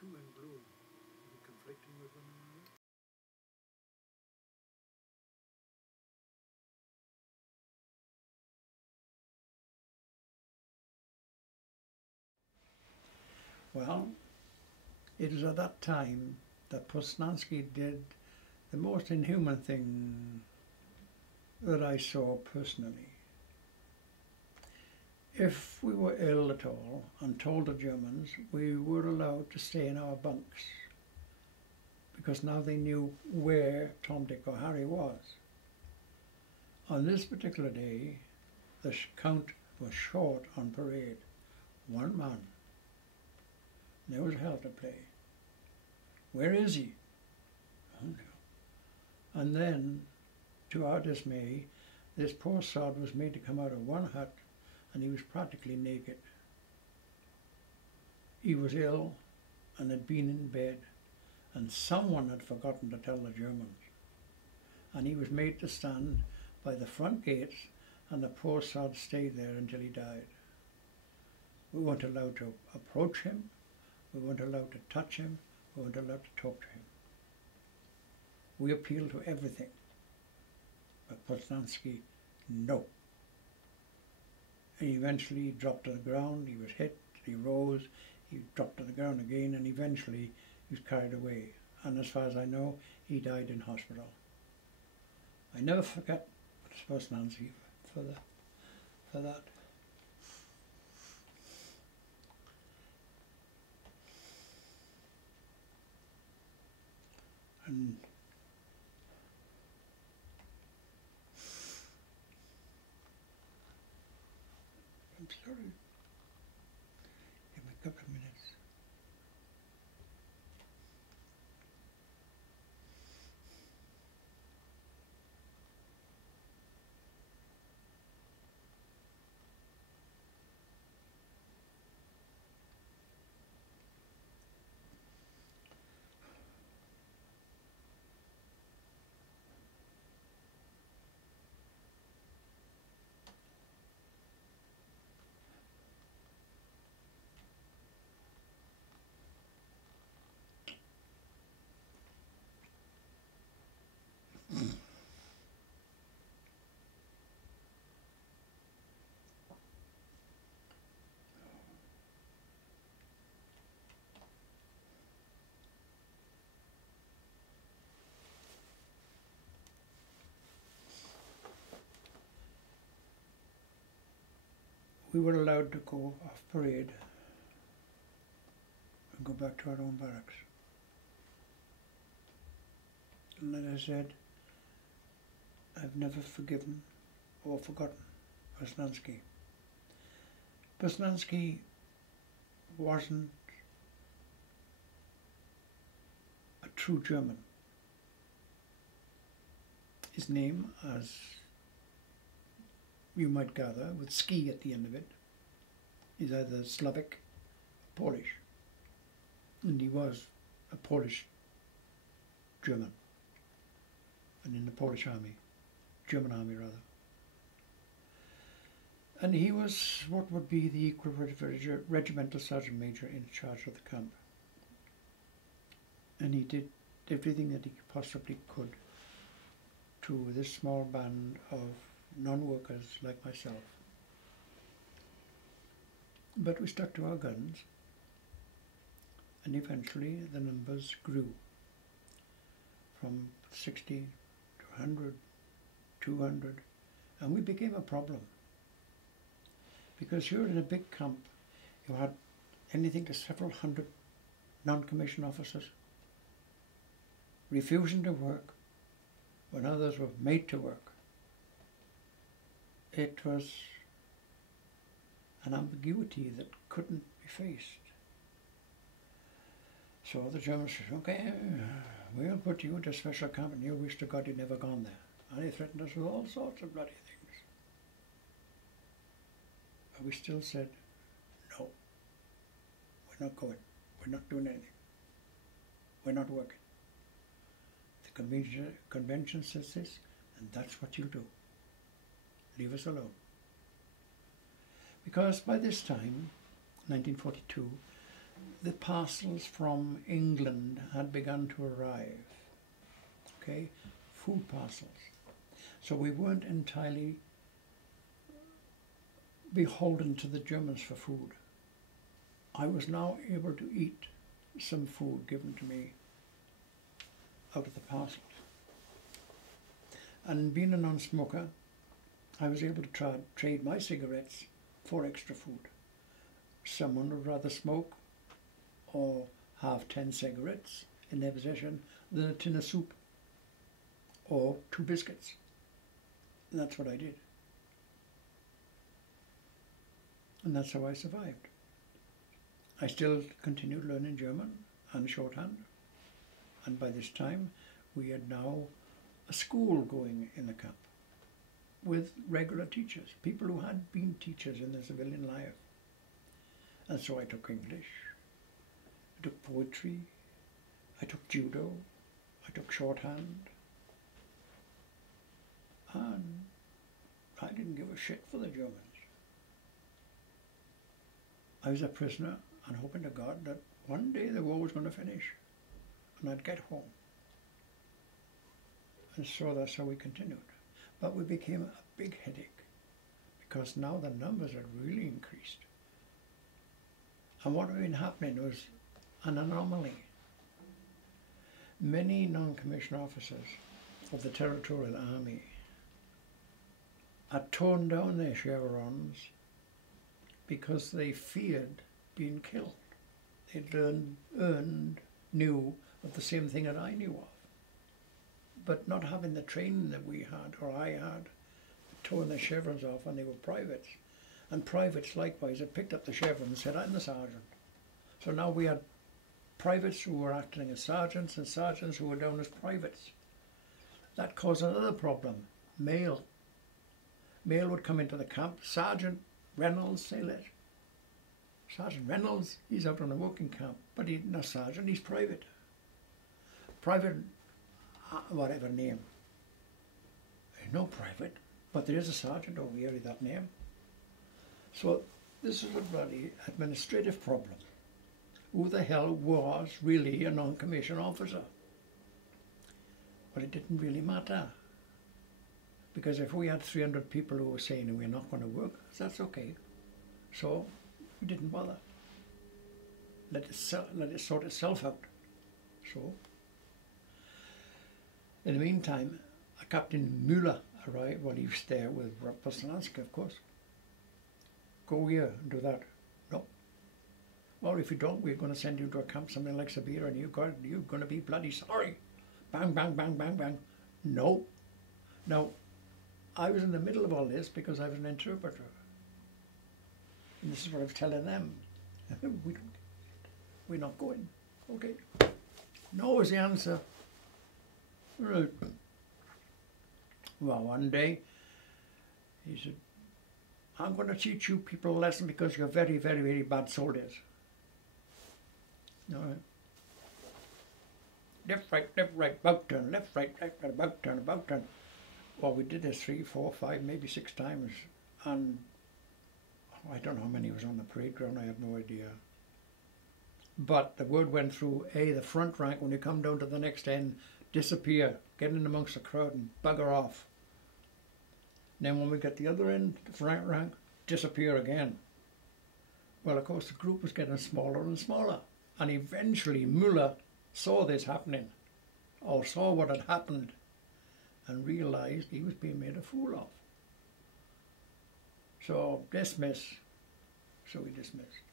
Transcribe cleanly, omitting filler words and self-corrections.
two in blue, are they conflicting with one another? Well, it was at that time that Posnansky did the most inhuman thing that I saw personally. If we were ill at all and told the Germans, we were allowed to stay in our bunks because now they knew where Tom, Dick or Harry was. On this particular day, the count was short on parade, one man. There was hell to play. Where is he? Oh, no. And then, to our dismay, this poor sod was made to come out of one hut, and he was practically naked. He was ill and had been in bed, and someone had forgotten to tell the Germans. And he was made to stand by the front gates, and the poor sod stayed there until he died. We weren't allowed to approach him, we weren't allowed to touch him, we weren't allowed to talk to him. We appealed to everything, but Posnansky, no. He eventually dropped to the ground, he was hit, he rose, he dropped to the ground again, and eventually he was carried away. And as far as I know, he died in hospital. I never forget Posnansky for that. And I'm sorry. Give me a couple of minutes. We were allowed to go off parade and go back to our own barracks. And as I said, I've never forgiven or forgotten Posnansky. Posnansky wasn't a true German. His name, as you might gather, with ski at the end of it, is either Slavic or Polish. And he was a Polish German, and in the Polish army, German army rather. And he was what would be the equivalent of a regimental sergeant major in charge of the camp. And he did everything that he possibly could to this small band of non-workers like myself. But we stuck to our guns, and eventually the numbers grew from 60 to 100, 200, and we became a problem. Because you're in a big camp, you had anything to several hundred non-commissioned officers refusing to work when others were made to work. It was an ambiguity that couldn't be faced. So the Germans said, okay, we'll put you into special camp, and you wish to God you'd never gone there. And they threatened us with all sorts of bloody things. But we still said, no, we're not going, we're not doing anything, we're not working. The convention says this, and that's what you do. Leave us alone. Because by this time, 1942, the parcels from England had begun to arrive, okay, food parcels. So we weren't entirely beholden to the Germans for food. I was now able to eat some food given to me out of the parcels. And being a non-smoker, I was able to trade my cigarettes for extra food. Someone would rather smoke or have 10 cigarettes in their possession than a tin of soup or 2 biscuits. And that's what I did. And that's how I survived. I still continued learning German and shorthand. And by this time, we had now a school going in the camp with regular teachers, people who had been teachers in their civilian life. And so I took English, I took poetry, I took judo, I took shorthand, and I didn't give a shit for the Germans. I was a prisoner and hoping to God that one day the war was going to finish and I'd get home. And so that's how we continued. But we became a big headache because now the numbers had really increased. And what had been happening was an anomaly. Many non-commissioned officers of the Territorial Army had torn down their chevrons because they feared being killed. They'd knew of the same thing that I knew of. But not having the training that we had, or I had, torn their chevrons off, and they were privates. And privates likewise had picked up the chevron and said, I'm the sergeant. So now we had privates who were acting as sergeants and sergeants who were down as privates. That caused another problem, mail. Mail would come into the camp, Sergeant Reynolds, say let. Sergeant Reynolds, he's out on a working camp, but he's not sergeant, he's private. Private, whatever name. There's no private, but there is a sergeant over here with that name. So this is a bloody administrative problem. Who the hell was really a non-commissioned officer? But it didn't really matter. Because if we had 300 people who were saying we're not going to work, that's okay. So we didn't bother. Let it sort itself out. So, in the meantime, Captain Müller arrived. Well, he was there with Posnansky, of course. Go here and do that. No. Well, if you don't, we're going to send you to a camp, something like Siberia, and you're going to be bloody sorry. Bang, bang, bang, bang, bang. No. Now, I was in the middle of all this because I was an interpreter. And this is what I was telling them. We're not going. Okay. No is the answer. Right. Well, one day, he said, I'm going to teach you people a lesson because you're very, very, very bad soldiers. All right. Left, right, about turn, left, right, about turn, about turn. Well, we did this 3, 4, 5, maybe 6 times, and I don't know how many was on the parade ground, I have no idea. But the word went through, the front rank, when you come down to the next end, disappear, get in amongst the crowd and bugger off. And then when we get the other end, the front rank, disappear again. Well, of course, the group was getting smaller and smaller, and eventually Müller saw this happening, or saw what had happened, and realized he was being made a fool of. So, dismiss. So we dismissed.